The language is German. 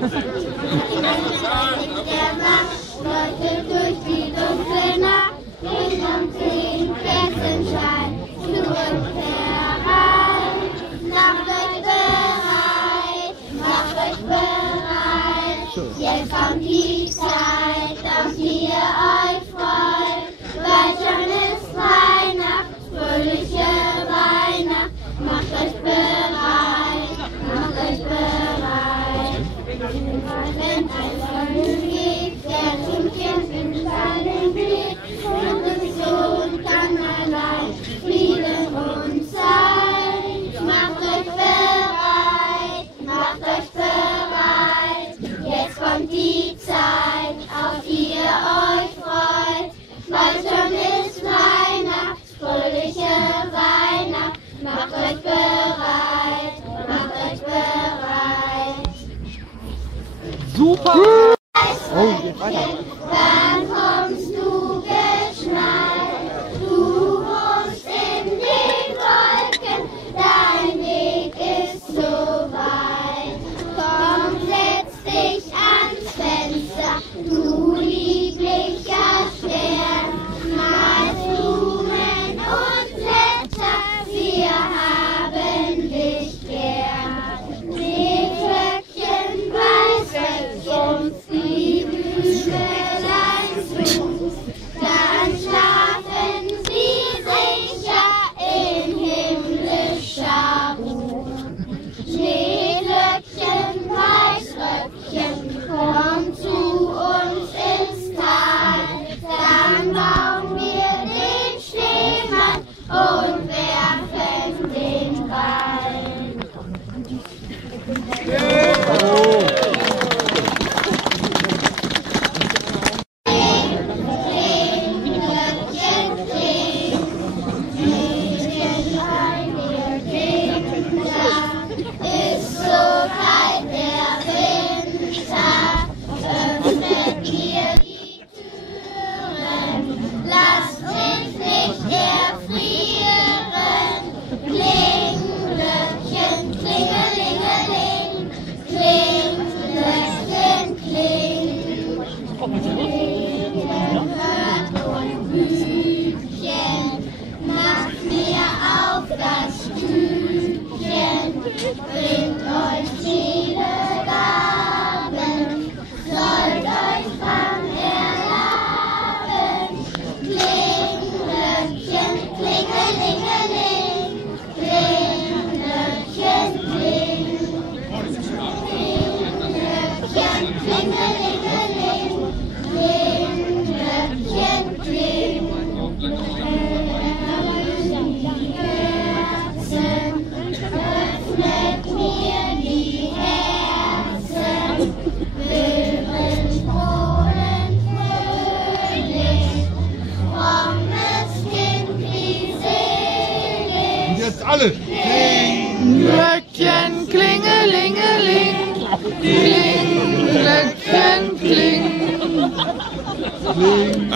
Leuchtet durch die dunkle Nacht, bringt uns den Kerzenschein zurück herein. Macht euch bereit, jetzt kommt die Zeit, auf die ihr euch freut. Bald schon ist Weihnacht, fröhliche Weihnacht, macht euch bereit, macht euch bereit. Wenn ein Sonne geht, der zum Kind im Stall geht, und es so und dann allein, Friede und Zeit. Macht euch bereit, jetzt kommt die Zeit, auf die ihr euch freut. Bald schon ist Weihnacht, fröhliche Weihnacht, macht euch bereit, macht euch bereit. Super! Oh, geht weiter. Dann kommst du geschneit, du wohnst in den Wolken, dein Weg ist so weit. Komm, setz dich ans Fenster, du lieblicher Stern, mal Blumen und Blätter, wir haben dich gern. Schneeflöckchen, Weißröckchen, die Bügelein zu, dann schlafen sie sicher in himmlischer Ruhe. Schneeflöckchen, Weißröckchen, komm zu uns ins Tal, dann bauen wir den Schneemann und werfen den Ball. Ist so kalt der Winter, öffnet ihr die Türen, lasst uns nicht erfrieren. Klinglöckchen, klingelingeling, Klinglöckchen, kling. Hört und Büchchen, macht mir auf das Stübchen, bringt euch viele Gaben, sollt euch dran erlaben. Klinglöckchen, klingelingeling, Klinglöckchen, kling. Klinglöckchen, klingelingeling, Klinglöckchen, kling. Herzen, öffnet mir die Herzen, Böhmen, Polen, fröhlich, frommes Kind, wie selig. Und jetzt alle! Glöckchen, klingelingeling, kling, Glöckchen, kling. Kling.